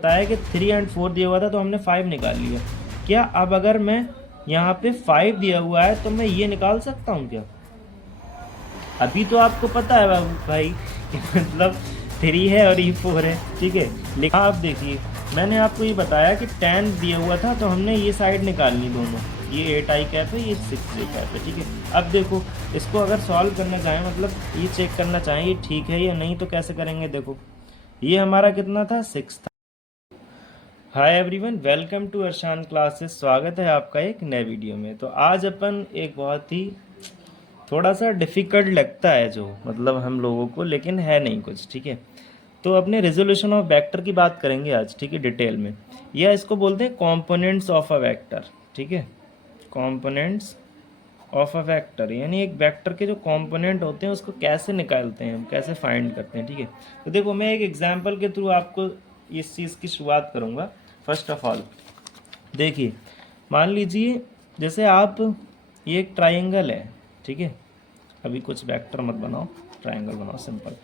बताया कि 3 और 4 दिया हुआ था तो हमने 5 निकाल लिया। क्या अब अगर मैं यहाँ पे 5 दिया हुआ है तो मैं ये निकाल सकता हूँ क्या? अभी तो आपको पता है बाबू भाई कि मतलब 3 है और ये 4 है, ठीक है। लेकिन आप देखिए, मैंने आपको ये बताया कि 10 दिया हुआ था तो हमने ये साइड निकालनी दोनों, ये 8 आई कैप है, ये 6 जे कैप है, ठीक है। अब देखो, इसको अगर सॉल्व करना चाहें, मतलब ये चेक करना चाहें ये ठीक है या नहीं, तो कैसे करेंगे? देखो, ये हमारा कितना था? 6 था। Hi everyone, welcome to Arshan classes. स्वागत है आपका एक नए वीडियो में। तो आज अपन एक बहुत ही थोड़ा सा डिफ़िकल्ट लगता है जो मतलब हम लोगों को, लेकिन है नहीं कुछ, ठीक है। तो अपने रेजोल्यूशन ऑफ वेक्टर की बात करेंगे आज, ठीक है, डिटेल में। या इसको बोलते हैं कंपोनेंट्स ऑफ अ वेक्टर, ठीक है। कंपोनेंट्स ऑफ अ वेक्टर, यानी एक वेक्टर के जो कंपोनेंट होते हैं उसको कैसे निकालते हैं हम, कैसे फाइंड करते हैं, ठीक है। तो देखो, मैं एक एग्जांपल के थ्रू आपको इस चीज़ की शुरुआत करूँगा। फर्स्ट ऑफ ऑल देखिए, मान लीजिए जैसे आप, ये एक ट्राइंगल है, ठीक है। अभी कुछ वेक्टर मत बनाओ, ट्राइंगल बनाओ सिंपल।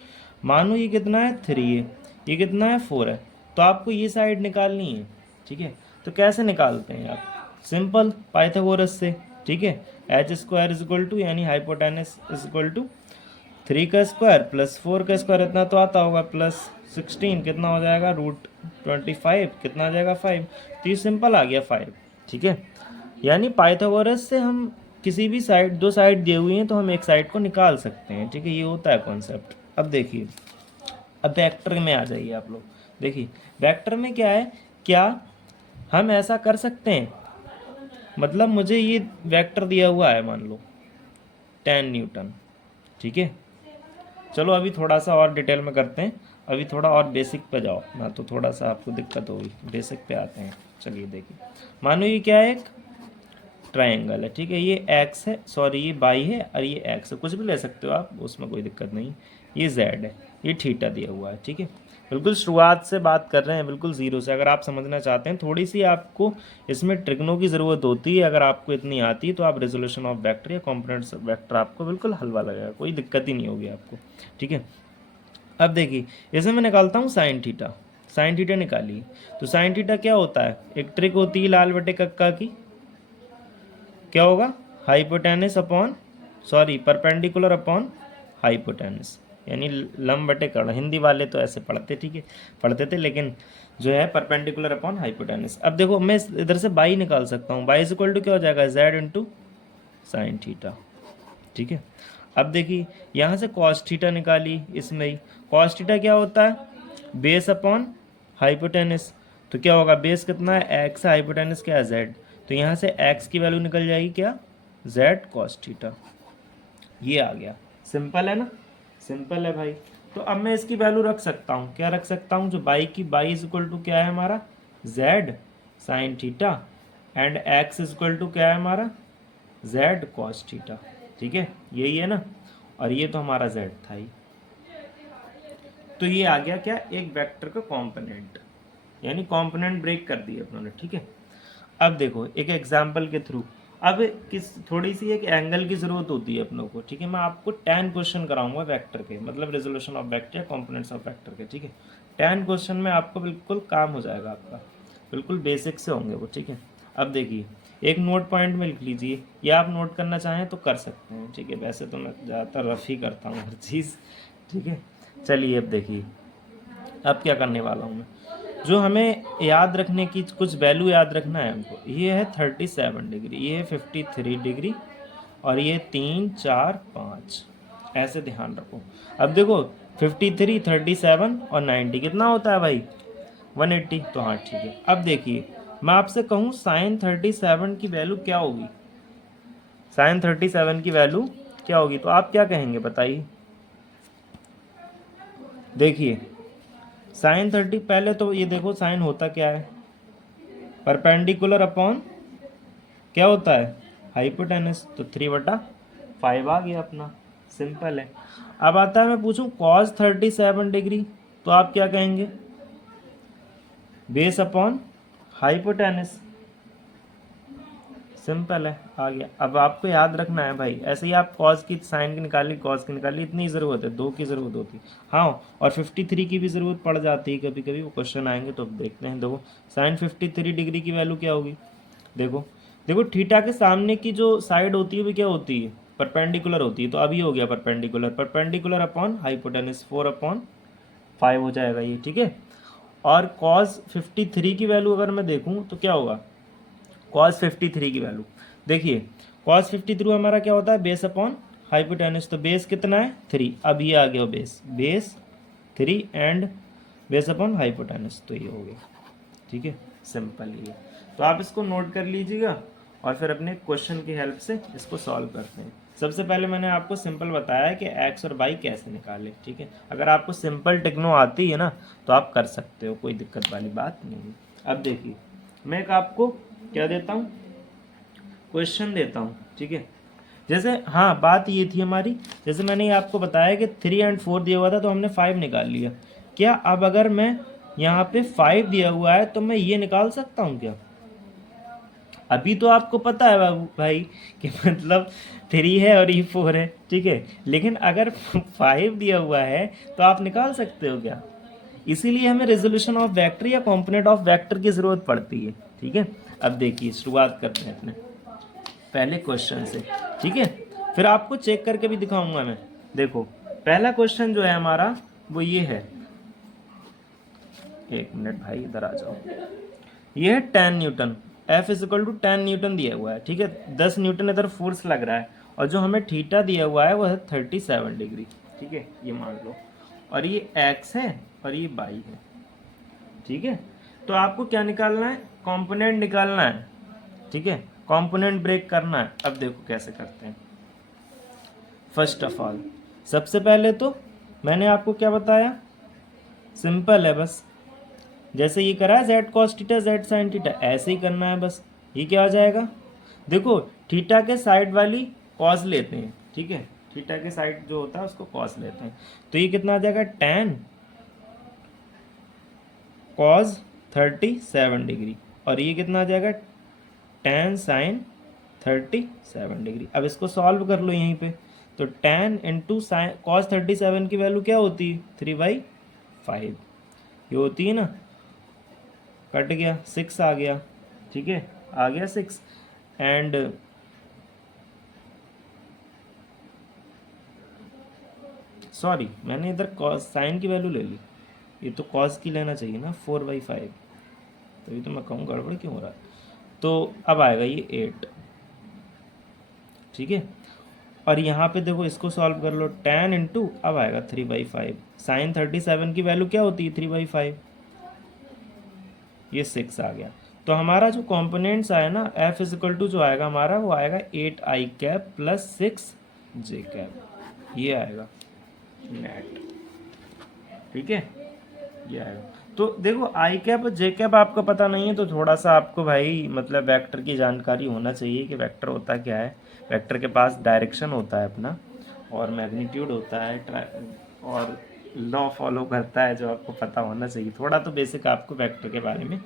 मानो ये कितना है? 3 है। ये कितना है? 4 है। तो आपको ये साइड निकालनी है, ठीक है। तो कैसे निकालते हैं आप? सिंपल, पाइथागोरस से, ठीक है। H square is equal to, यानी हाइपोटेनस इज इक्वल टू 3 का स्क्वायर प्लस 4 का स्क्वायर, इतना तो आता होगा, प्लस 16 कितना हो जाएगा? √25 कितना आ जाएगा? 5। तो ये सिंपल आ गया 5, ठीक है। यानी पाइथागोरस से हम किसी भी साइड, दो साइड दिए हुई हैं तो हम एक साइड को निकाल सकते हैं, ठीक है। ये होता है कॉन्सेप्ट। अब देखिए, अब वेक्टर में आ जाइए आप लोग। देखिए, वेक्टर में क्या है, क्या हम ऐसा कर सकते हैं, मतलब मुझे ये वेक्टर दिया हुआ है, मान लो 10 न्यूटन, ठीक है। चलो अभी थोड़ा सा और डिटेल में करते हैं, अभी थोड़ा और बेसिक पे जाओ ना, तो थोड़ा सा आपको दिक्कत होगी। बेसिक पे आते हैं। चलिए देखिए, मानो ये क्या है? एक ट्रायंगल है, ठीक है। ये एक्स है, सॉरी ये बाई है, और ये एक्स है, कुछ भी ले सकते हो आप, उसमें कोई दिक्कत नहीं। ये जेड है, ये थीटा दिया हुआ है, ठीक है। बिल्कुल शुरुआत से बात कर रहे हैं, बिल्कुल ज़ीरो से। अगर आप समझना चाहते हैं, थोड़ी सी आपको इसमें ट्रिग्नों की ज़रूरत होती है। अगर आपको इतनी आती है तो आप रेजोल्यूशन ऑफ वेक्टर या कॉम्पोनेंट्स ऑफ वेक्टर आपको बिल्कुल हलवा लगेगा, कोई दिक्कत ही नहीं होगी आपको, ठीक है। अब देखिए, जैसे मैं निकालता हूँ साइन थीटा, साइन थीटा निकालिए। तो साइन थीटा क्या होता है? एक ट्रिक होती है लाल बटे कक्का की, क्या होगा? Hypotenuse upon, sorry perpendicular upon hypotenuse, यानी लंब बटे कर्ण। हिंदी वाले तो ऐसे पढ़ते, ठीक है, पढ़ते थे, लेकिन जो है परपेंडिकुलर अपॉन हाइपोटेनस। अब देखो, मैं इधर से बाई निकाल सकता हूँ। बाई इज इक्वल टू क्या हो जाएगा? जेड इंटू साइन थीटा, ठीक है। अब देखिए, यहाँ से कॉस थीटा निकाली, इसमें ही कॉस थीटा क्या होता है? Base upon hypotenuse. तो क्या होगा? बेस कितना है? एक्स है, हाइपोटेनस क्या है? जेड। तो यहाँ से एक्स की वैल्यू निकल जाएगी क्या? Z cos theta. ये आ गया। सिंपल है ना? सिंपल है भाई। तो अब मैं इसकी वैल्यू रख सकता हूँ, क्या रख सकता हूँ? जो बाई की, बाई इज इक्वल टू क्या है हमारा? Z sine theta, and X is equal to क्या है हमारा? जेड कॉस थीटा, ठीक है। यही है ना? और ये तो हमारा जेड था ही। तो ये आ गया क्या? एक वेक्टर का कंपोनेंट, यानी कंपोनेंट ब्रेक कर दिए अपनों ने, ठीक है। अब देखो, एक एग्जांपल के थ्रू, अब किस थोड़ी सी एक एंगल की जरूरत होती है अपनों को, ठीक है। मैं आपको 10 क्वेश्चन कराऊंगा वेक्टर के, मतलब रेजोल्यूशन ऑफ वेक्टर या कंपोनेंट्स ऑफ वेक्टर के, ठीक है। 10 क्वेश्चन में आपको बिल्कुल काम हो जाएगा आपका, बिल्कुल बेसिक से होंगे वो, ठीक है। अब देखिए, एक नोट पॉइंट में लिख लीजिए, या आप नोट करना चाहें तो कर सकते हैं, ठीक है। वैसे तो मैं ज़्यादातर रफ ही करता हूँ हर चीज़, ठीक है। चलिए अब देखिए, अब क्या करने वाला हूँ मैं। जो हमें याद रखने की, कुछ वैल्यू याद रखना है हमको। ये है 37 डिग्री, ये है 53 डिग्री, और ये 3, 4, 5, ऐसे ध्यान रखो। अब देखो, 53, 37 और 90 कितना होता है भाई? 180। तो हाँ ठीक है। अब देखिए, मैं आपसे कहूँ साइन 37 की वैल्यू क्या होगी? साइन 37 की वैल्यू क्या होगी? तो आप क्या कहेंगे बताइए? देखिए, साइन 30, पहले तो ये देखो साइन होता क्या है? परपेंडिकुलर अपॉन क्या होता है? हाइपोटेनस। तो 3/5 आ गया अपना, सिंपल है। अब आता है, मैं पूछूं कॉस 37 डिग्री, तो आप क्या कहेंगे? बेस अपॉन हाइपोटेनस, सिंपल है, आ गया। अब आपको याद रखना है भाई, ऐसे ही आप कॉस की साइन की निकाली, कॉस की निकाली, इतनी ज़रूरत है, 2 की ज़रूरत होती है। हाँ, और 53 की भी ज़रूरत पड़ जाती है कभी कभी, वो क्वेश्चन आएंगे तो अब देखते हैं। देखो साइन 53 डिग्री की वैल्यू क्या होगी, देखो देखो थीटा के सामने की जो साइड होती है वो क्या होती है, परपेंडिकुलर होती है। तो अभी हो गया परपेंडिकुलर, परपेंडिकुलर अपॉन हाइपोटेनस 4/5 हो जाएगा ये, ठीक है। और कॉस 53 की वैल्यू अगर मैं देखूं तो क्या होगा, कॉस 53 की वैल्यू देखिए, कॉस 53 हमारा क्या होता है, बेस अपॉन हाइपोटेनस। तो बेस कितना है 3, अब ये आ गया base, base 3 and base upon hypotenuse, तो ये हो गया, ठीक है। सिंपल ये, तो आप इसको नोट कर लीजिएगा और फिर अपने क्वेश्चन की हेल्प से इसको सॉल्व करते हैं। सबसे पहले मैंने आपको सिंपल बताया है कि एक्स और वाई कैसे निकालें, ठीक है। अगर आपको सिंपल टेक्नो आती है ना तो आप कर सकते हो, कोई दिक्कत वाली बात नहीं है। अब देखिए मैं एक आपको क्या देता हूँ, क्वेश्चन देता हूँ, ठीक है। जैसे हाँ बात ये थी हमारी, जैसे मैंने ये आपको बताया कि 3 और 4 दिया हुआ था तो हमने 5 निकाल लिया। क्या अब अगर मैं यहाँ पे 5 दिया हुआ है तो मैं ये निकाल सकता हूँ क्या? अभी तो आपको पता है बाबू भाई कि मतलब 3 है और ये 4 है, ठीक है। लेकिन अगर 5 दिया हुआ है तो आप निकाल सकते हो क्या? इसीलिए हमें रेजोल्यूशन ऑफ वेक्टर या कॉम्पोनेंट ऑफ वेक्टर की ज़रूरत पड़ती है, ठीक है। अब देखिए शुरुआत करते हैं अपने पहले क्वेश्चन से, ठीक है। फिर आपको चेक करके भी दिखाऊंगा मैं। देखो पहला क्वेश्चन जो है हमारा वो ये है, एक मिनट भाई इधर आ जाओ। ये है 10 newton, F equal to 10 newton दिया हुआ है, ठीक है। 10 न्यूटन इधर फोर्स लग रहा है और जो हमें थीटा दिया हुआ है वो है 37 डिग्री, ठीक है, ये मान लो। और ये x है और ये y है, ठीक है। तो आपको क्या निकालना है, कंपोनेंट निकालना है, ठीक है। कंपोनेंट ब्रेक करना है। अब देखो कैसे करते हैं। फर्स्ट ऑफ ऑल सबसे पहले तो मैंने आपको क्या बताया, सिंपल है बस, जैसे ये करा है Z cos theta Z sine theta, ऐसे ही करना है बस। ये क्या आ जाएगा, देखो थीटा के साइड वाली कॉस लेते हैं, ठीक है। थीटा के साइड जो होता है उसको कॉस लेते हैं, तो ये कितना आ जाएगा, tan कॉस 37 डिग्री, और ये कितना आ जाएगा, tan साइन 37 डिग्री। अब इसको सॉल्व कर लो यहीं पे, तो tan इंटू साइन कॉस 37 की वैल्यू क्या होती है, 3/5 ये होती है ना, कट गया 6 आ गया, ठीक है, आ गया 6 एंड सॉरी मैंने इधर कॉस साइन की वैल्यू ले ली, ये तो कॉस की लेना चाहिए ना, 4/5, तभी तो मैं कहूँ गड़बड़ क्यों हो रहा है। तो अब आएगा ये 8, ठीक है। और यहाँ पे देखो इसको सॉल्व कर लो, tan इंटू अब आएगा 3/5, साइन 37 की वैल्यू क्या होती है 3/5, ये 6 आ गया। तो हमारा जो कंपोनेंट्स आया ना F इजिकल टू जो आएगा हमारा वो आएगा 8i cap plus 6j cap, ये आएगा नेट, ठीक है, ये आएगा। तो देखो आई कैप और जे कैप आपको पता नहीं है तो थोड़ा सा आपको भाई मतलब वेक्टर की जानकारी होना चाहिए कि वेक्टर होता क्या है। वेक्टर के पास डायरेक्शन होता है अपना और मैग्नीट्यूड होता है और लॉ फॉलो करता है, जो आपको पता होना चाहिए। थोड़ा तो बेसिक आपको वेक्टर के बारे में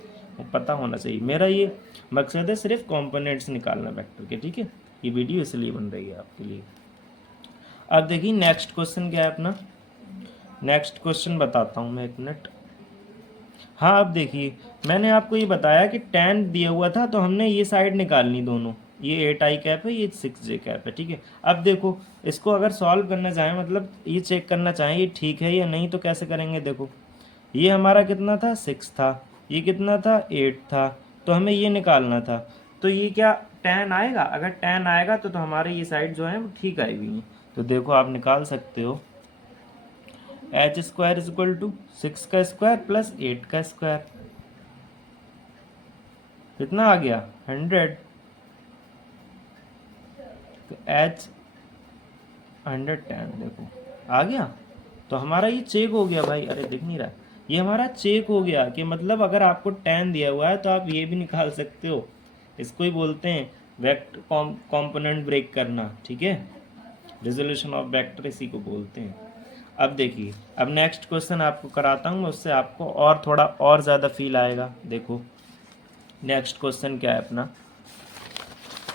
पता होना चाहिए। मेरा ये मकसद है सिर्फ कंपोनेंट्स निकालना वेक्टर के, ठीक है। ये वीडियो इसलिए बन रही है आपके लिए। अब देखिए नेक्स्ट क्वेश्चन क्या है अपना, नेक्स्ट क्वेश्चन बताता हूँ मैं, एक मिनट। हाँ अब देखिए मैंने आपको ये बताया कि tan दिया हुआ था तो हमने ये साइड निकालनी दोनों, ये 8i कैप है ये 6j कैप है, ठीक है। अब देखो इसको अगर सॉल्व करना चाहें, मतलब ये चेक करना चाहें ये ठीक है या नहीं, तो कैसे करेंगे, देखो ये हमारा कितना था 6 था, ये कितना था 8 था, तो हमें ये निकालना था। तो ये क्या tan आएगा, अगर tan आएगा तो हमारे ये साइड जो है वो ठीक आई हुई हैं। तो देखो आप निकाल सकते हो h square is equal to 6 का स्क्वायर प्लस 8 का स्क्वायर, कितना आ गया 100, तो h 110 देखो आ गया। तो हमारा ये चेक हो गया भाई, अरे दिख नहीं रहा, ये हमारा चेक हो गया कि मतलब अगर आपको tan दिया हुआ है तो आप ये भी निकाल सकते हो। इसको ही बोलते हैं वेक्टर कंपोनेंट ब्रेक करना, ठीक है। रेजोल्यूशन ऑफ वेक्टर इसी को बोलते हैं। अब देखिए अब नेक्स्ट क्वेश्चन आपको कराता हूँ मैं, उससे आपको और थोड़ा और ज़्यादा फील आएगा। देखो नेक्स्ट क्वेश्चन क्या है अपना,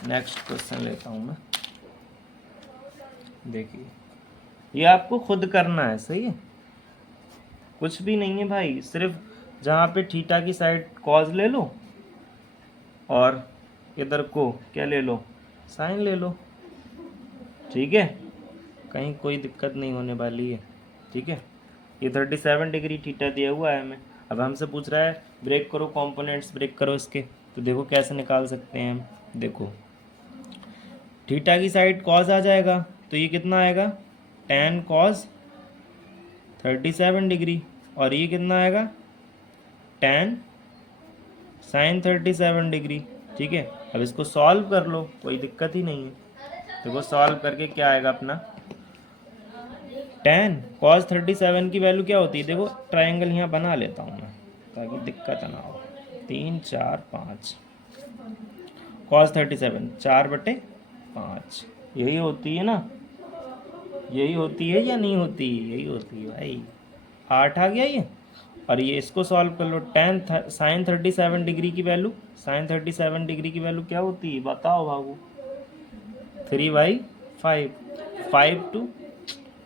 नेक्स्ट क्वेश्चन लेता हूँ मैं। देखिए, ये आपको खुद करना है, सही है, कुछ भी नहीं है भाई, सिर्फ जहाँ पे थीटा की साइड कॉज ले लो और इधर को क्या ले लो, साइन ले लो, ठीक है, कहीं कोई दिक्कत नहीं होने वाली है, ठीक है। ये 37 डिग्री थीटा दिया हुआ है हमें। अब हमसे पूछ रहा है ब्रेक करो कंपोनेंट्स, ब्रेक करो इसके, तो देखो कैसे निकाल सकते हैं हम। देखो थीटा की साइड कॉस आ जाएगा, तो ये कितना आएगा, tan कॉस 37 डिग्री, और ये कितना आएगा, tan साइन 37 डिग्री, ठीक है। अब इसको सॉल्व कर लो, कोई दिक्कत ही नहीं है। देखो सॉल्व करके क्या आएगा अपना, tan cos 37 की वैल्यू क्या होती है, देखो ट्रायंगल यहाँ बना लेता हूँ मैं ताकि दिक्कत ना हो। 3 4 5 cos 37 4/5, यही होती है ना, यही होती है या नहीं होती, यही होती है भाई। 8 आ गया ये, और ये इसको सॉल्व कर लो, tan साइन 37 डिग्री की वैल्यू, साइन 37 डिग्री की वैल्यू क्या होती है बताओ बाबू, 3/5, 5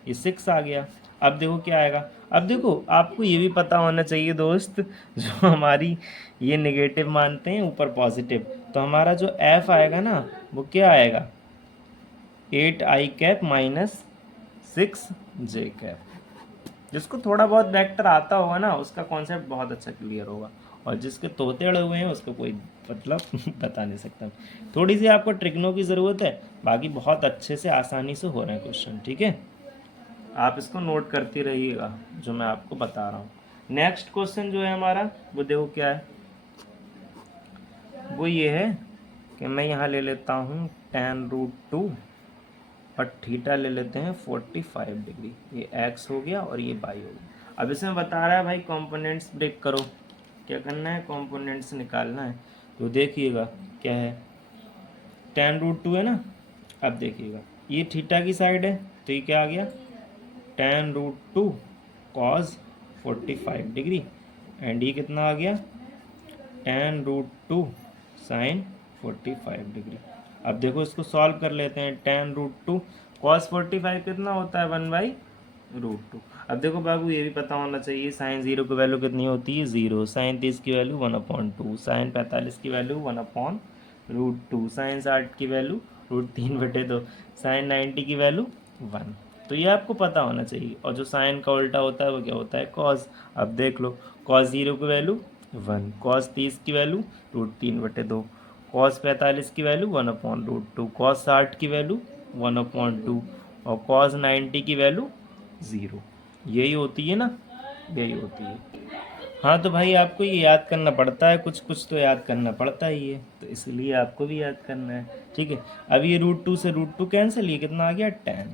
ये 6 आ गया। अब देखो क्या आएगा, अब देखो आपको ये भी पता होना चाहिए दोस्त, जो हमारी ये नेगेटिव मानते हैं ऊपर पॉजिटिव, तो हमारा जो एफ आएगा ना वो क्या आएगा, 8i cap minus 6j cap. जिसको थोड़ा बहुत वेक्टर आता होगा ना उसका कॉन्सेप्ट बहुत अच्छा क्लियर होगा, और जिसके तोते अड़े हुए हैं उसको कोई मतलब बता नहीं सकता। थोड़ी सी आपको ट्रिकनों की ज़रूरत है, बाकी बहुत अच्छे से आसानी से हो रहे हैं क्वेश्चन, ठीक है। आप इसको नोट करती रहिएगा जो मैं आपको बता रहा हूँ। नेक्स्ट क्वेश्चन जो है हमारा वो देखो क्या है, वो ये है कि मैं यहाँ ले लेता हूँ tan√2 और थीटा ले लेते हैं 45 डिग्री, ये x हो गया और ये y हो गया। अब इसमें बता रहा है भाई कंपोनेंट्स ब्रेक करो, क्या करना है, कंपोनेंट्स निकालना है। तो देखिएगा क्या है, tan√2 है ना, अब देखिएगा ये थीटा की साइड है, तो ये क्या आ गया, tan√2 cos 45 डिग्री, एंड ये कितना आ गया, tan√2 sin 45 डिग्री। अब देखो इसको सॉल्व कर लेते हैं, tan√2 cos 45 कितना होता है, 1/√2। अब देखो बाबू ये भी पता होना चाहिए, साइन 0 की वैल्यू कितनी होती है, 0, साइन 30 की वैल्यू 1/2, साइन 45 की वैल्यू 1/√2, साइन 60 की वैल्यू √3/2, साइन 90 की वैल्यू 1। तो ये आपको पता होना चाहिए, और जो साइन का उल्टा होता है वो क्या होता है, कॉस। अब देख लो कॉस 0 की वैल्यू 1, कॉस 30 की वैल्यू √3/2, कॉस 45 की वैल्यू 1/√2, कॉस 60 की वैल्यू 1/2, और कॉस 90 की वैल्यू 0। यही होती है ना, यही होती है। हाँ तो भाई आपको ये याद करना पड़ता है, कुछ कुछ तो याद करना पड़ता ही है, तो इसलिए आपको भी याद करना है, ठीक है। अब ये √2 से √2 कैंसिल, ये कितना आ गया, tan।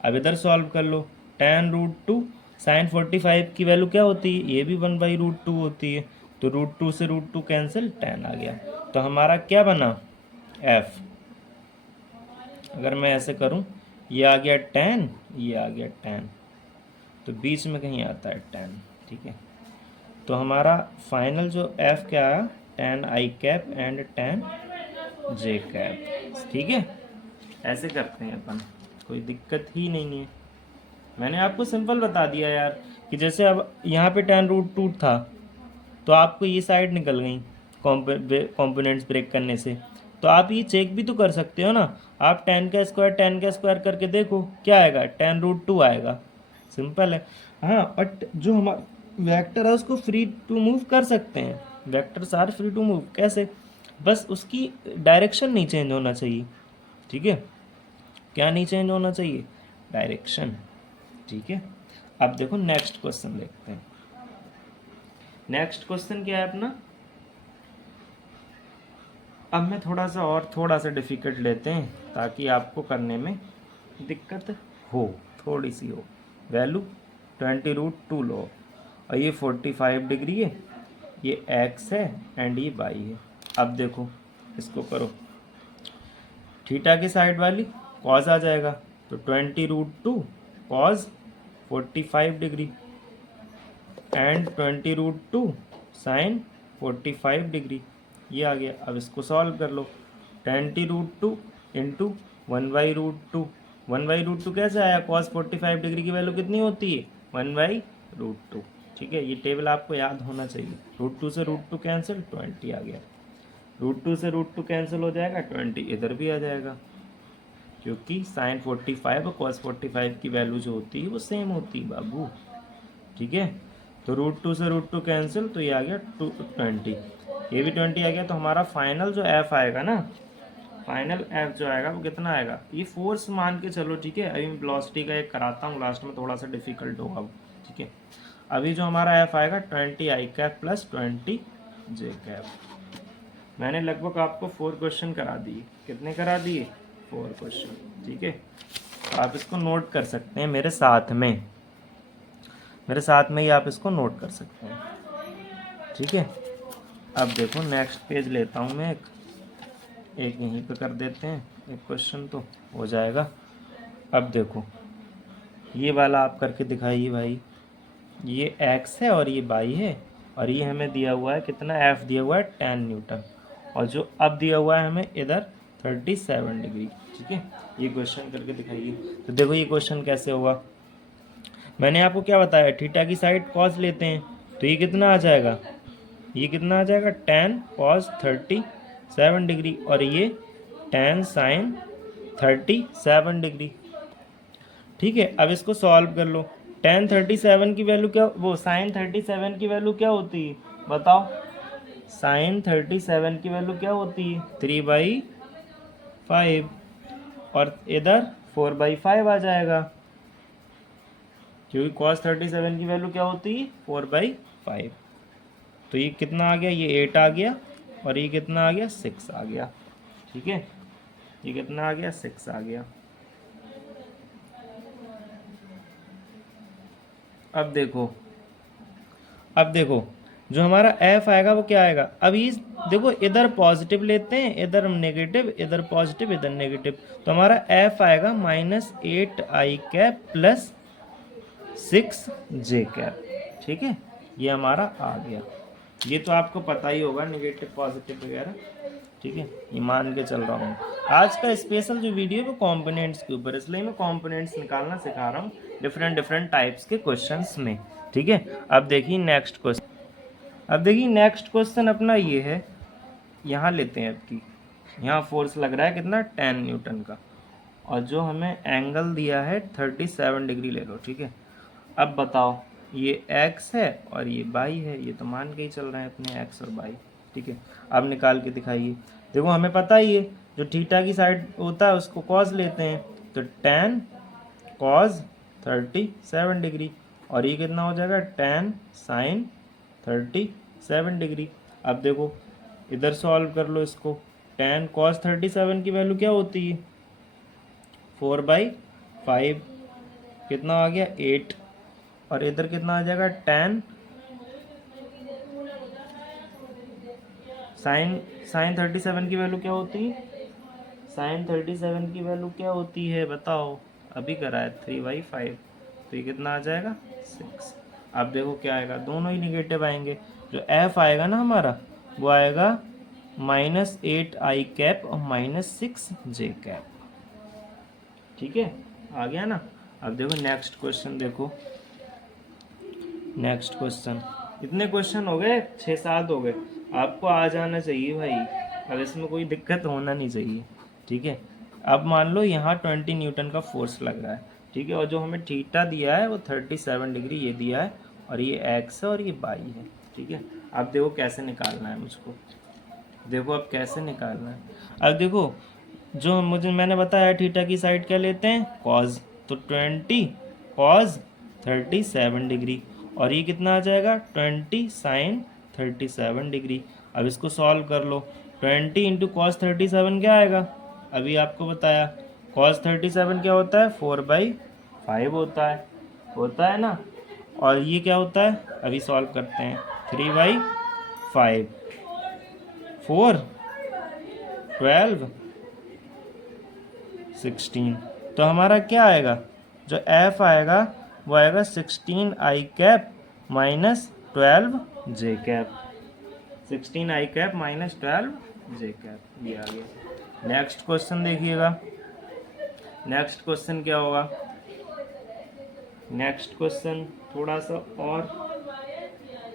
अब इधर सॉल्व कर लो, tan√2 साइन 45 की वैल्यू क्या होती है, ये भी 1/√2 होती है, तो √2 से √2 कैंसिल, tan आ गया। तो हमारा क्या बना, f। अगर मैं ऐसे करूँ, ये आ गया tan, ये आ गया tan, तो बीच में कहीं आता है tan, ठीक है। तो हमारा फाइनल जो f क्या आया, tan(i)कैप एंड tan(j)कैप, ठीक है। ऐसे करते हैं अपन, कोई दिक्कत ही नहीं है। मैंने आपको सिंपल बता दिया यार, कि जैसे अब यहाँ पे tan√2 था, तो आपको ये साइड निकल गई कंपोनेंट्स ब्रेक करने से, तो आप ये चेक भी तो कर सकते हो ना, आप tan का स्क्वायर करके देखो क्या आएगा, tan√2 आएगा, सिंपल है। हाँ बट जो हमारा वेक्टर है उसको फ्री टू मूव कर सकते हैं, vectors are free to move, कैसे, बस उसकी डायरेक्शन नहीं चेंज होना चाहिए, ठीक है। क्या नहीं चेंज होना चाहिए, डायरेक्शन, ठीक है। अब देखो नेक्स्ट क्वेश्चन देखते हैं। नेक्स्ट क्वेश्चन क्या है अपना, अब मैं थोड़ा सा डिफ़िकल्ट लेते हैं ताकि आपको करने में दिक्कत हो, थोड़ी सी हो। वैल्यू 20√2 लो, और ये 45 डिग्री है, ये x है एंड ये y है। अब देखो इसको करो, थीटा की साइड वाली cos आ जाएगा, तो 20√2 cos 45 degree and 20√2 sine 45 degree, ये आ गया। अब इसको सॉल्व कर लो, 20√2 इंटू 1/√2। 1/√2 कैसे आया? cos 45 डिग्री की वैल्यू कितनी होती है? 1/√2। ठीक है, ये टेबल आपको याद होना चाहिए। √2 से √2 कैंसिल, 20 आ गया। √2 से √2 कैंसिल हो जाएगा, 20 इधर भी आ जाएगा, क्योंकि sin 45 और cos 45 की वैल्यू जो होती है वो सेम होती है बाबू। ठीक है, तो √2 से √2 कैंसिल, तो ये आ गया 20, ये भी 20 आ गया। तो हमारा फाइनल जो एफ आएगा ना, फाइनल एफ जो आएगा वो कितना आएगा? ये फोर्स मान के चलो, ठीक है। अभी मैं वेलोसिटी का एक कराता हूँ, लास्ट में थोड़ा सा डिफिकल्ट होगा वो, ठीक है। अभी जो हमारा एफ आएगा 20 i cap plus 20 j cap. मैंने लगभग आपको 4 क्वेश्चन करा दिए। कितने करा दिए? 4 क्वेश्चन, ठीक है। आप इसको नोट कर सकते हैं मेरे साथ में, मेरे साथ में ही आप इसको नोट कर सकते हैं, ठीक है। अब देखो नेक्स्ट पेज लेता हूँ मैं, एक यहीं पे कर देते हैं, एक क्वेश्चन तो हो जाएगा। अब देखो ये वाला आप करके दिखाइए भाई। ये x है और ये y है, और ये हमें दिया हुआ है कितना? f दिया हुआ है 10 न्यूटन, और जो अब दिया हुआ है हमें इधर 37 डिग्री, ठीक है। ये क्वेश्चन करके दिखाइए। तो देखो ये क्वेश्चन कैसे होगा। मैंने आपको क्या बताया? थीटा की साइड cos लेते हैं, तो ये कितना आ जाएगा? ये कितना आ जाएगा? 10 cos 37 डिग्री, और ये 10 sin 37 डिग्री, ठीक है। अब इसको सॉल्व कर लो। 10 37 की वैल्यू क्या, वो sin 37 की वैल्यू क्या होती है बताओ? sin 37 की वैल्यू क्या होती है? 3/5, और इधर 4/5 आ जाएगा, क्योंकि cos 37 की वैल्यू क्या होती है? 4/5। तो ये कितना आ गया? ये 8 आ गया, और ये कितना आ गया? 6 आ गया, ठीक है। ये कितना आ गया? 6 आ गया। अब देखो जो हमारा f आएगा वो क्या आएगा? अब ये देखो, इधर पॉजिटिव लेते हैं, इधर हम नेगेटिव, इधर पॉजिटिव, इधर नेगेटिव, तो हमारा f आएगा -8i cap plus 6j cap, ठीक है। ये हमारा आ गया। ये तो आपको पता ही होगा नेगेटिव पॉजिटिव वगैरह, ठीक है। ये मान के चल रहा हूँ। आज का स्पेशल जो वीडियो है वो कंपोनेंट्स के ऊपर, इसलिए मैं कंपोनेंट्स निकालना सिखा रहा हूँ डिफरेंट टाइप्स के क्वेश्चंस में, ठीक है। अब देखिए नेक्स्ट क्वेश्चन अपना ये है। यहाँ लेते हैं आपकी, यहाँ फोर्स लग रहा है कितना? 10 न्यूटन का, और जो हमें एंगल दिया है 37 डिग्री ले लो, ठीक है। अब बताओ, ये x है और ये y है, ये तो मान के ही चल रहे हैं अपने x और y, ठीक है। अब निकाल के दिखाइए। देखो हमें पता ही है जो थीटा की साइड होता है उसको cos लेते हैं, तो 10 cos 37 डिग्री, और ये कितना हो जाएगा? 10 sin 37 डिग्री। अब देखो इधर सॉल्व कर लो इसको। 10 cos 37 की वैल्यू क्या होती है? 4/5, कितना आ गया? 8, और इधर कितना आ जाएगा? 10 साइन 37 की वैल्यू क्या होती है? साइन 37 की वैल्यू क्या होती है बताओ? अभी करा है 3/5, तो ये कितना आ जाएगा? 6। अब देखो क्या आएगा, दोनों ही निगेटिव आएंगे। जो f आएगा ना हमारा, वो आएगा -8i कैप और -6j कैप, ठीक है। आ गया ना। अब देखो नेक्स्ट क्वेश्चन, देखो नेक्स्ट क्वेश्चन। इतने क्वेश्चन हो गए, 6-7 हो गए। आपको आ जाना चाहिए भाई, अब इसमें कोई दिक्कत होना नहीं चाहिए, ठीक है। अब मान लो यहाँ 20 न्यूटन का फोर्स लग रहा है, ठीक है, और जो हमें थीटा दिया है वो 37 डिग्री ये दिया है, और ये x है और ये y है, ठीक है। अब देखो कैसे निकालना है मुझको, देखो अब कैसे निकालना है। अब देखो जो मैंने बताया थीटा की साइड क्या लेते हैं? cos, तो 20 cos 37 डिग्री, और ये कितना आ जाएगा? 20 sin 37 डिग्री। अब इसको सॉल्व कर लो। 20 इंटू cos 37 क्या आएगा? अभी आपको बताया cos 37 क्या होता है? 4/5 होता है ना। और ये क्या होता है? अभी सॉल्व करते हैं। 3/5, 4, 12, 16, तो हमारा क्या आएगा? जो f आएगा वो आएगा 16i cap minus 12j cap, 16i cap minus 12j cap, ये आ गया। नेक्स्ट क्वेश्चन देखिएगा। नेक्स्ट क्वेश्चन क्या होगा? नेक्स्ट क्वेश्चन थोड़ा सा और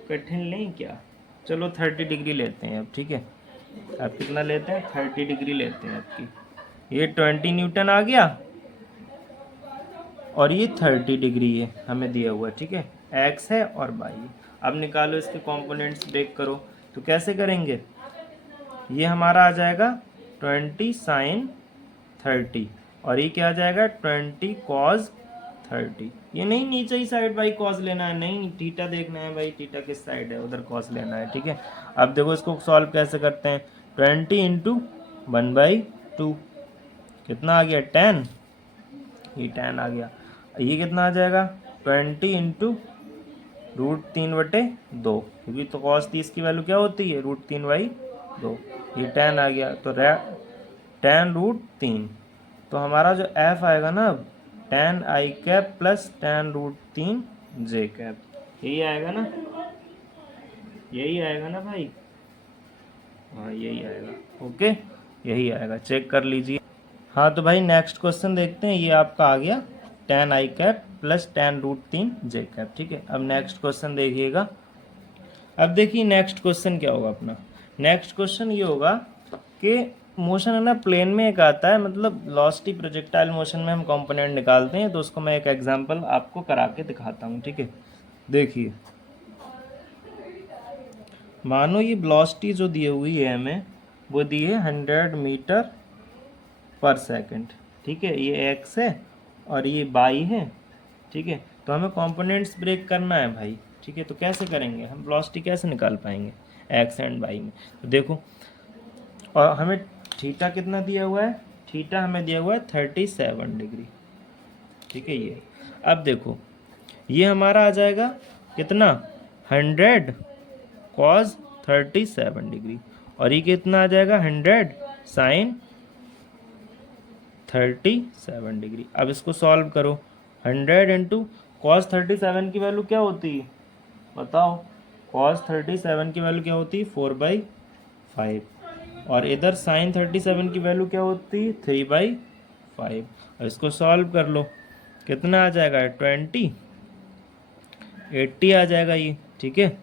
कठिन लें क्या? चलो 30 डिग्री लेते हैं अब, ठीक है। अब कितना लेते हैं? 30 डिग्री लेते हैं आपकी। ये 20 न्यूटन आ गया और ये 30 डिग्री है हमें दिया हुआ, ठीक है। एक्स है और वाई है। अब निकालो इसके कंपोनेंट्स, ब्रेक करो। तो कैसे करेंगे? ये हमारा आ जाएगा 20 साइन 30 और ये क्या आ जाएगा? 20 कॉस 30। ये नहीं नीचे ही साइड भाई कॉस लेना है, नहीं थीटा देखना है भाई, थीटा किस साइड है उधर कॉस लेना है, ठीक है। अब देखो इसको सॉल्व कैसे करते हैं। 20 इंटू 1/2 कितना आ गया? 10। ये 10 आ गया। ये कितना आ जाएगा? 20 इंटू √3/2, क्योंकि तो कॉस 30 की वैल्यू क्या होती है? √3/2। ये 10 आ गया तो 10√3। तो हमारा जो एफ आएगा ना अब, 10i प्लस 10√3j, यही आएगा ना? यही आएगा ना भाई? हाँ यही आएगा। ओके, यही आएगा, चेक कर लीजिए। हाँ तो भाई नेक्स्ट क्वेश्चन देखते हैं। ये आपका आ गया 10i प्लस 10√3j, ठीक है। अब नेक्स्ट क्वेश्चन देखिएगा। अब देखिए नेक्स्ट क्वेश्चन क्या होगा अपना। नेक्स्ट क्वेश्चन ये होगा कि मोशन है ना प्लेन में एक आता है, मतलब वेलोसिटी प्रोजेक्टाइल मोशन में हम कंपोनेंट निकालते हैं। तो उसको मैं एक एग्जांपल आपको करा के दिखाता हूँ, ठीक है। देखिए, मानो ये वेलोसिटी जो दी हुई है हमें, वो दी है 100 मीटर पर सेकंड, ठीक है। ये एक्स है और ये वाई है, ठीक है। तो हमें कंपोनेंट्स ब्रेक करना है भाई, ठीक है। तो कैसे करेंगे हम? वेलोसिटी कैसे निकाल पाएंगे एक्स एंड वाई में? तो देखो, और हमें थीटा कितना दिया हुआ है? थीटा हमें दिया हुआ है 37 डिग्री, ठीक है। ये अब देखो, ये हमारा आ जाएगा कितना? 100 कॉस 37 डिग्री और ये कितना आ जाएगा? 100 साइन 37 डिग्री। अब इसको सॉल्व करो। 100 इंटू कॉस 37 की वैल्यू क्या होती है बताओ? कॉस 37 की वैल्यू क्या होती है? 4/5। और इधर साइन 37 की वैल्यू क्या होती है? 3/5। और इसको सॉल्व कर लो, कितना आ जाएगा? 80 आ जाएगा ये, ठीक है।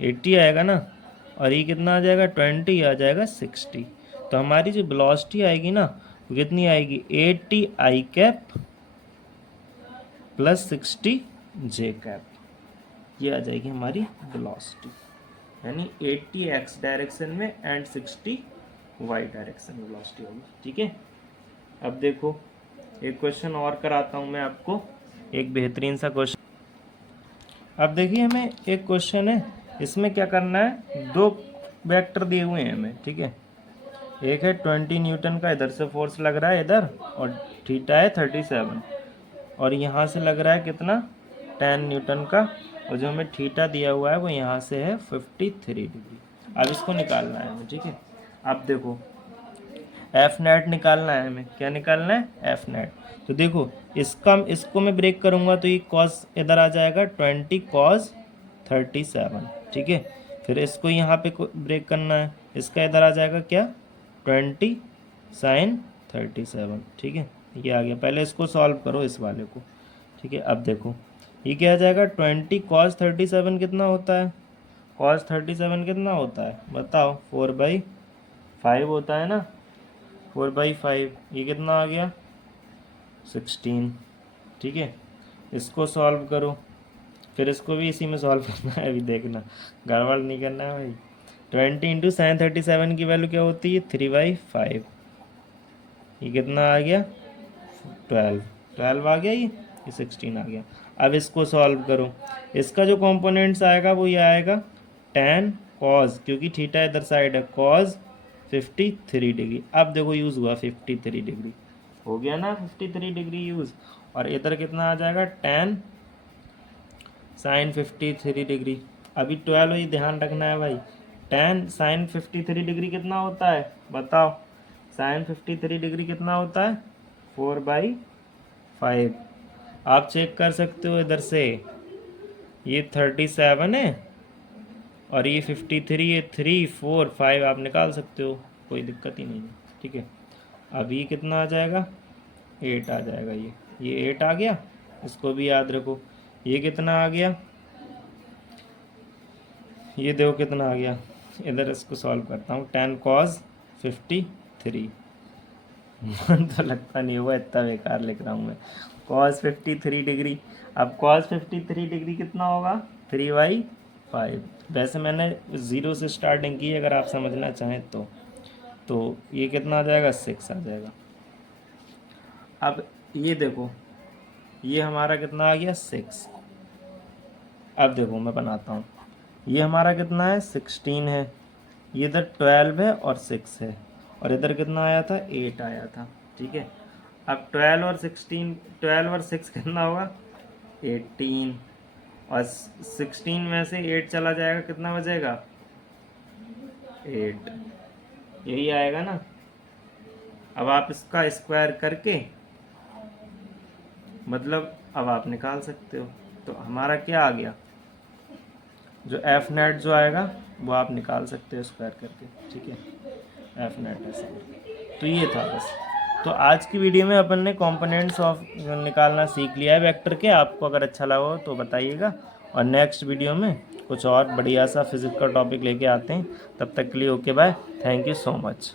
80 आएगा ना, और ये कितना आ जाएगा? 20 आ जाएगा 60। तो हमारी जो वेलोसिटी आएगी ना, वो कितनी आएगी? 80i प्लस 60j, ये आ जाएगी हमारी वेलोसिटी। यानी 80 एक्स डायरेक्शन में एंड 60 वाई डायरेक्शन में वेलोसिटी होगी, ठीक है। अब देखो एक क्वेश्चन और कराता हूँ मैं आपको, एक बेहतरीन सा क्वेश्चन। अब देखिए हमें एक क्वेश्चन है, इसमें क्या करना है? दो वेक्टर दिए हुए हैं हमें, ठीक है। एक है 20 न्यूटन का इधर से फोर्स लग रहा है इधर, और थीटा है 37, और यहाँ से लग रहा है कितना? 10 न्यूटन का, और जो हमें थीटा दिया हुआ है वो यहाँ से है 53 डिग्री। अब इसको निकालना है हमें, ठीक है। अब देखो एफ नेट निकालना है हमें। क्या निकालना है? F net. तो देखो इसको मैं ब्रेक करूँगा तो ये कॉस इधर आ जाएगा 20 कॉस 37, ठीक है। फिर इसको यहाँ पे ब्रेक करना है, इसका इधर आ जाएगा क्या? 20 साइन 37, ठीक है। ये आ गया। पहले इसको सॉल्व करो इस वाले को, ठीक है। अब देखो ये क्या आ जाएगा? 20 कॉस 37 कितना होता है? कॉस 37 कितना होता है बताओ? 4/5 होता है ना। 4/5, ये कितना आ गया? 16, ठीक है। इसको सॉल्व करो, फिर इसको भी इसी में सॉल्व करना है, अभी देखना गड़बड़ नहीं करना है भाई। 20 इंटू साइन 37 की वैल्यू क्या होती है? 3/5। ये कितना आ गया? 12 आ गया, ये 16 आ गया। अब इसको सॉल्व करो, इसका जो कंपोनेंट्स आएगा वो ये आएगा 10 कॉस, क्योंकि थीटा इधर साइड है, कॉस 53 डिग्री। अब देखो यूज़ हुआ 53 डिग्री, हो गया ना 53 डिग्री यूज़। और इधर कितना आ जाएगा? 10 साइन 53 डिग्री। अभी 12 ही ध्यान रखना है भाई। 10 साइन 53 डिग्री कितना होता है बताओ? साइन 53 डिग्री कितना होता है? 4/5। आप चेक कर सकते हो इधर से, ये 37 है और ये 53 है, 3 4 5 आप निकाल सकते हो, कोई दिक्कत ही नहीं है, ठीक है। अब ये कितना आ जाएगा, 8 आ जाएगा। ये 8 आ गया, इसको भी याद रखो। ये कितना आ गया, ये देखो कितना आ गया। इधर इसको सॉल्व करता हूँ, 10 cos 53। मन तो लगता नहीं हुआ, इतना बेकार लिख रहा हूँ मैं। cos 53 degree. अब cos 53 डिग्री कितना होगा, 3/5। वैसे मैंने 0 से स्टार्टिंग की, अगर आप समझना चाहें तो ये कितना आ जाएगा, 6 आ जाएगा। अब ये देखो, ये हमारा कितना आ गया, 6। अब देखो मैं बनाता हूँ, ये हमारा कितना है, 16 है। ये इधर 12 है और 6 है, और इधर कितना आया था, 8 आया था। ठीक है, अब 12 और 16, 12 और 6 कितना होगा, 18। और 16 में से 8 चला जाएगा, कितना बचेगा, 8। यही आएगा ना। अब आप इसका स्क्वायर करके मतलब अब आप निकाल सकते हो। तो हमारा क्या आ गया, जो एफ नेट जो आएगा वो आप निकाल सकते हो स्क्वायर करके। ठीक है, एफ नेट ऐसे करके। तो ये था बस। तो आज की वीडियो में अपन ने कंपोनेंट्स ऑफ निकालना सीख लिया है वेक्टर के। आपको अगर अच्छा लगा हो तो बताइएगा, और नेक्स्ट वीडियो में कुछ और बढ़िया सा फिजिक्स का टॉपिक लेके आते हैं। तब तक के लिए okay bye, thank you so much.